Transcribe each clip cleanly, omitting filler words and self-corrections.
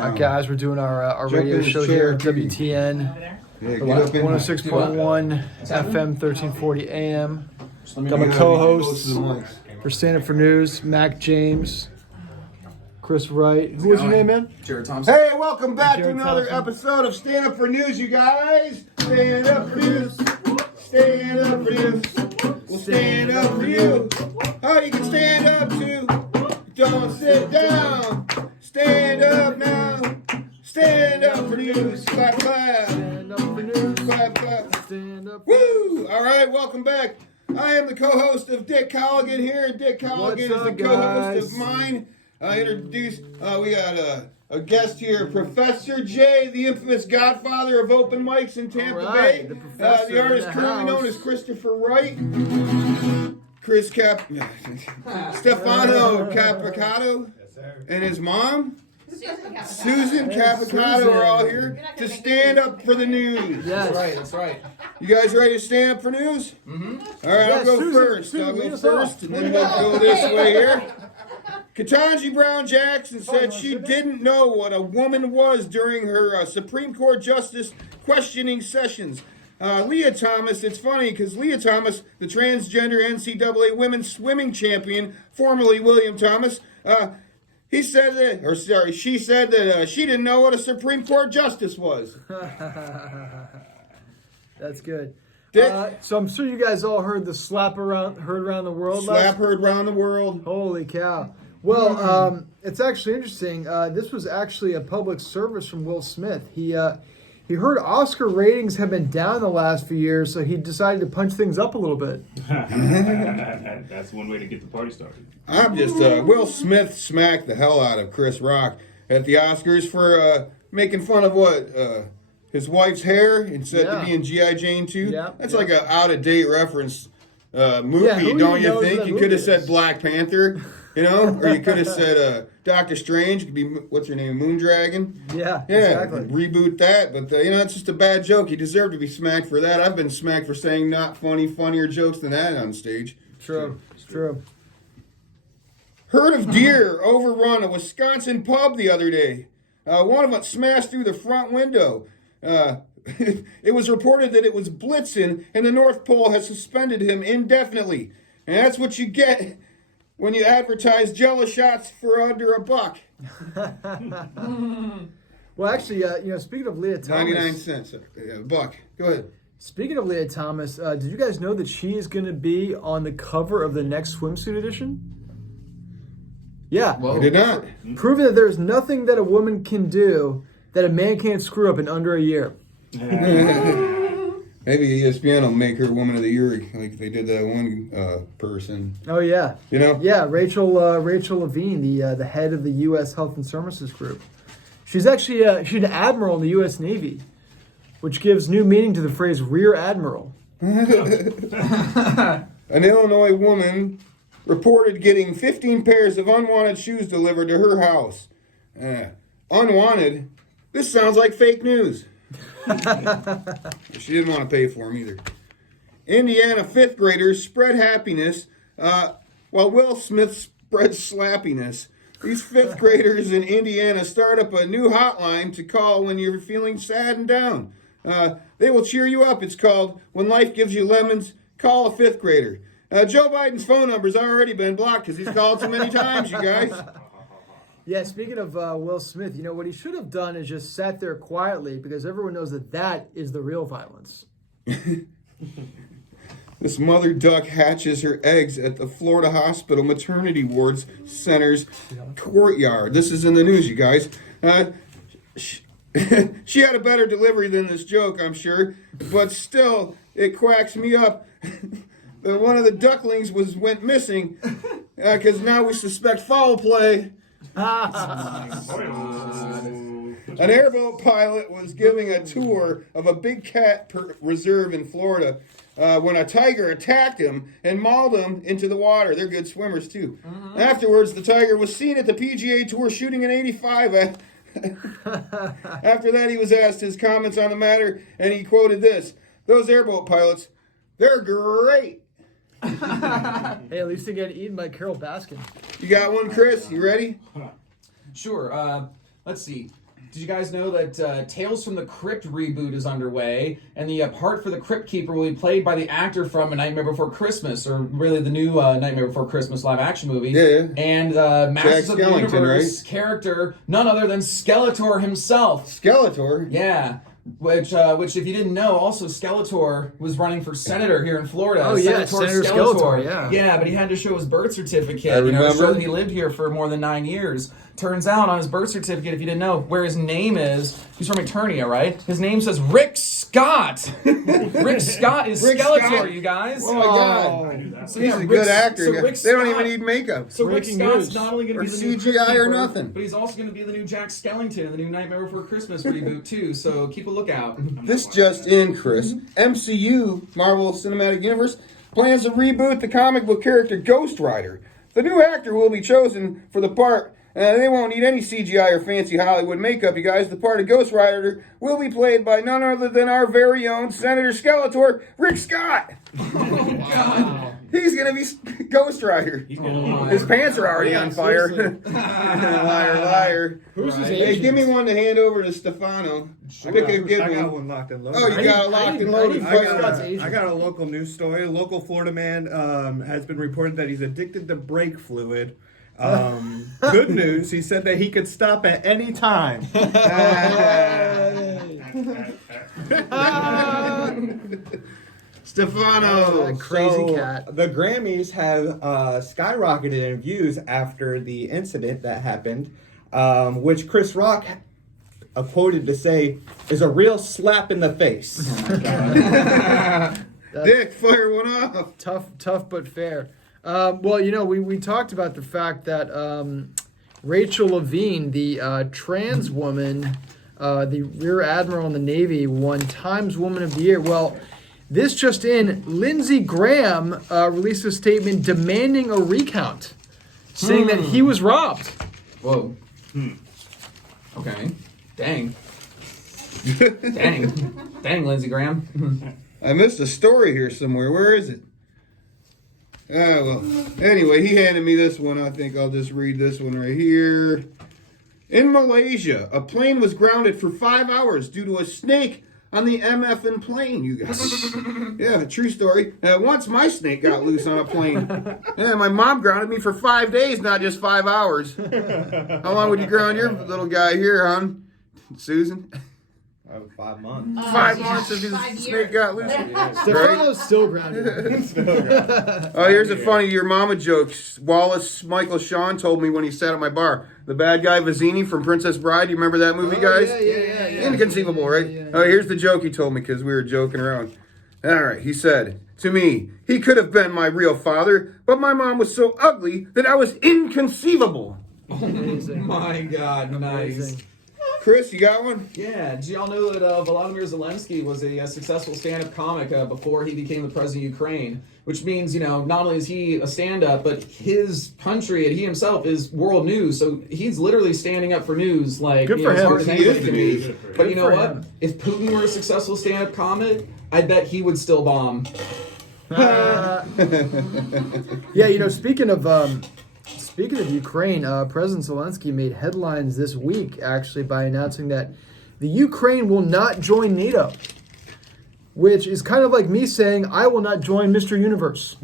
around. Guys, we're doing our Jump radio in the show chair, here at Kitty. WTN, Yeah, get up in 106.1 FM, 1340 AM. Got Got my co-hosts for Stand Up for News, Mac James, Chris Wright. Who was your name, man? Jared Thompson. Hey, welcome back to Jared another Thompson. episode of Stand Up for News, you guys. Stand up for news. Stand up for news. We'll stand up for you. Oh, you can stand up too. Don't sit down. Stand up now. Stand up for news. Clap, clap. Stand Up for News. Clap, clap. Stand Up. Woo! All right, welcome back. I am the co-host of Dick Colligan here, and Dick Colligan What's is the up, co-host guys? of mine. We got a guest here, Professor J, the infamous godfather of open mics in Tampa All right, Bay. the professor The artist in the currently known house. as Christopher Wright. Stefano Capicato and his mom, Susan Capicato, are all here to stand up for the news. Yes. That's right. You guys ready to stand up for news? Mm-hmm. All right, Yeah, I'll go Susan, first. Susan, I'll lead go us first, off. and then we'll go this way here. Ketanji Brown Jackson said she didn't know what a woman was during her Supreme Court Justice questioning sessions. Leah Thomas, it's funny because Leah Thomas, the transgender NCAA women's swimming champion, formerly William Thomas, she said that she didn't know what a Supreme Court Justice was. That's good. Dick? So I'm sure you guys all heard the heard around the world. Slap heard around the world. Holy cow. Well, it's actually interesting. This was actually a public service from Will Smith. He heard Oscar ratings have been down the last few years, so he decided to punch things up a little bit. That's one way to get the party started. I'm just, Will Smith smacked the hell out of Chris Rock at the Oscars for making fun of his wife's hair instead of being G.I. Jane 2. Yeah, That's yeah. like an out-of-date reference movie, Yeah, who don't even you knows think? that You movie could have is? said Black Panther, or you could have said Doctor Strange. Could be, what's her name, Moondragon? Yeah, Yeah, exactly. reboot that, but it's just a bad joke. He deserved to be smacked for that. I've been smacked for saying not funnier jokes than that on stage. True. Herd of deer overrun a Wisconsin pub the other day. One of them smashed through the front window. It was reported that it was Blitzen, and the North Pole has suspended him indefinitely. And that's what you get when you advertise Jello shots for under $1. Well, actually, speaking of Leah Thomas, 99 cents a buck. Go ahead. Speaking of Leah Thomas, did you guys know that she is going to be on the cover of the next swimsuit edition? Yeah, I did not. proving that there's nothing that a woman can do that a man can't screw up in under a year. Maybe ESPN will make her Woman of the Year like they did that one person. Oh yeah, You know? yeah. Rachel Levine, the head of the U.S. Health and Services Group. She's actually she's an admiral in the U.S. Navy, which gives new meaning to the phrase rear admiral. An Illinois woman reported getting 15 pairs of unwanted shoes delivered to her house. Unwanted? This sounds like fake news. She didn't want to pay for them either. Indiana fifth graders spread happiness while Will Smith spreads slappiness. These fifth graders in Indiana start up a new hotline to call when you're feeling sad and down. They will cheer you up. It's called When Life Gives You Lemons, Call a Fifth Grader. Joe Biden's phone number's already been blocked because he's called so many times, you guys. Yeah, speaking of Will Smith, what he should have done is just sat there quietly because everyone knows that is the real violence. This mother duck hatches her eggs at the Florida Hospital Maternity Wards Center's courtyard. This is in the news, you guys. She had a better delivery than this joke, I'm sure, but still, it quacks me up. One of the ducklings went missing because now we suspect foul play. An airboat pilot was giving a tour of a big cat reserve in Florida when a tiger attacked him and mauled him into the water. They're good swimmers, too. Afterwards, the tiger was seen at the PGA Tour shooting an 85. After that, he was asked his comments on the matter, and he quoted this: "Those airboat pilots, they're great." Hey, at least they get eaten by Carol Baskin. You got one, Chris? You ready? Sure. Let's see. Did you guys know that Tales from the Crypt reboot is underway, and the part for the Crypt Keeper will be played by the actor from A Nightmare Before Christmas, or really the new Nightmare Before Christmas live-action movie. Yeah. And Masters of the Skellington, Universe character, none other than Skeletor himself. Skeletor. Yeah. Which, if you didn't know, also Skeletor was running for senator here in Florida. Oh, yeah, Senator Skeletor, yeah. Yeah, but he had to show his birth certificate. I To remember. show that he lived here for more than 9 years. Turns out on his birth certificate, if you didn't know, where his name is, he's from Eternia, right? His name says Rick Scott. Rick Scott is Rick Skeletor, Scott. you guys. Oh my God. I knew that. So, He's yeah, a Rick- good actor. so Rick They don't Scott- even need makeup. So Rick Breaking Scott's news. not only going to Or be the new CGI Crypt or Keeper, nothing. but he's also going to be the new Jack Skellington in the new Nightmare Before Christmas reboot too. So keep a lookout. This just in, Chris. MCU, Marvel Cinematic Universe, plans to reboot the comic book character Ghost Rider. The new actor will be chosen for the part. They won't need any CGI or fancy Hollywood makeup, you guys. The part of Ghost Rider will be played by none other than our very own Senator Skeletor, Rick Scott. God. He's going to be Ghost Rider. He's gonna His pants are already on fire. seriously. Liar, liar. Who's his Hey, agent? give me one to hand over to Stefano. Pick a good I got one. one locked and loaded. Oh, you got it locked and loaded. I need Fire Scott's up. agent. I got a local news story. A local Florida man has been reported that he's addicted to brake fluid. Good news, he said that he could stop at any time. Stefano. That crazy So, cat. The Grammys have skyrocketed in views after the incident that happened, which Chris Rock quoted to say is a real slap in the face. Dick, fire one off. Tough but fair. Well, you know, we talked about the fact that Rachel Levine, the trans woman, the Rear Admiral in the Navy, won Times Woman of the Year. Well, this just in, Lindsey Graham released a statement demanding a recount, saying that he was robbed. Whoa. Okay. Dang. Dang, Lindsey Graham. I missed a story here somewhere. Where is it? Ah, well. Anyway, he handed me this one. I think I'll just read this one right here. In Malaysia, a plane was grounded for 5 hours due to a snake on the MFN plane, you guys. Yeah, true story. Once my snake got loose on a plane. Yeah, my mom grounded me for 5 days, not just 5 hours. How long would you ground your little guy here, hon? Susan? 5 months. 5 months if his 5 snake years. got loose. Stefano's still grounded. Oh, here's a funny your mama joke. Wallace Michael Shawn told me when he sat at my bar. The bad guy Vizzini from Princess Bride. You remember that movie, guys? Yeah. Inconceivable, right? Yeah. Oh, here's the joke he told me because we were joking around. All right, he said to me, he could have been my real father, but my mom was so ugly that I was inconceivable. Amazing. My God, nice. Amazing. Chris, you got one? Yeah, did y'all know that Volodymyr Zelensky was a successful stand-up comic before he became the president of Ukraine? Which means, you know, not only is he a stand-up, but his country and he himself is world news. So he's literally standing up for news, like, Good you for know, as him. hard as He anyone is can the be. news. But you know Good for what? him. If Putin were a successful stand-up comic, I bet he would still bomb. Yeah, you know, speaking of Ukraine, President Zelensky made headlines this week actually by announcing that the Ukraine will not join NATO, which is kind of like me saying I will not join Mr. Universe.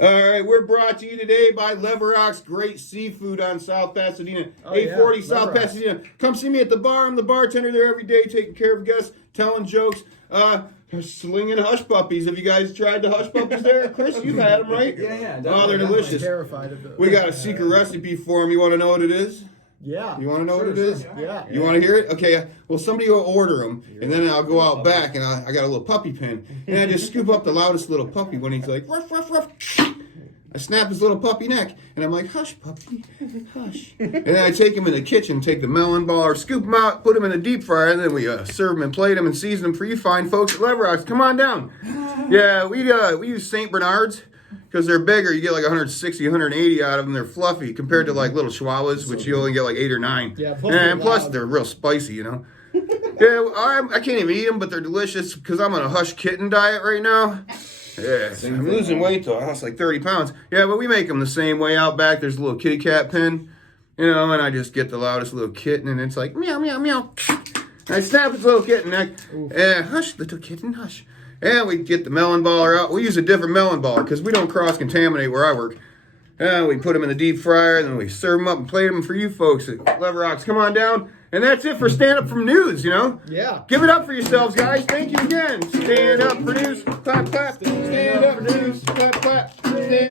All right, we're brought to you today by Leverock's Great Seafood on South Pasadena, Oh, 840 yeah, South Leverock's. Pasadena. Come see me at the bar. I'm the bartender there every day, taking care of guests, telling jokes, slinging hush puppies. Have you guys tried the hush puppies there? Chris, you've had them, right? Yeah, Oh, they're definitely. delicious. Terrified of it. We got a secret recipe for them. You want to know what it is? Yeah. You want to know what it is? Yeah. You want to hear it? Okay. Well, somebody will order them, and then I'll go out back, and I got a little puppy pen, and I just scoop up the loudest little puppy when he's like, ruff, ruff, ruff. I snap his little puppy neck, and I'm like, hush, puppy, hush. And then I take him in the kitchen, take the melon ball, or scoop him out, put him in the deep fryer, and then we serve him and plate him and season them for you fine folks at Leverock's. Come on down. Yeah, we use St. Bernards. Because they're bigger, you get like 160, 180 out of them. They're fluffy compared to like little Chihuahuas, which you only get like 8 or 9. Yeah, plus they're and plus loud. they're real spicy, you know. Yeah, I can't even eat them, but they're delicious because I'm on a hush kitten diet right now. Yeah, I'm losing weight though. I lost like 30 pounds. Yeah, but we make them the same way out back. There's a little kitty cat pen. You know, and I just get the loudest little kitten, and it's like, meow, meow, meow. I snap this little kitten, hush, little kitten, hush. And we get the melon baller out. We use a different melon baller because we don't cross-contaminate where I work. And we put them in the deep fryer, and then we serve them up and plate them for you folks at Lever Rocks. Come on down. And that's it for Stand Up for News, you know? Yeah. Give it up for yourselves, guys. Thank you again. Stand up for news. Clap, clap. Stand up for news. Clap, clap. Stand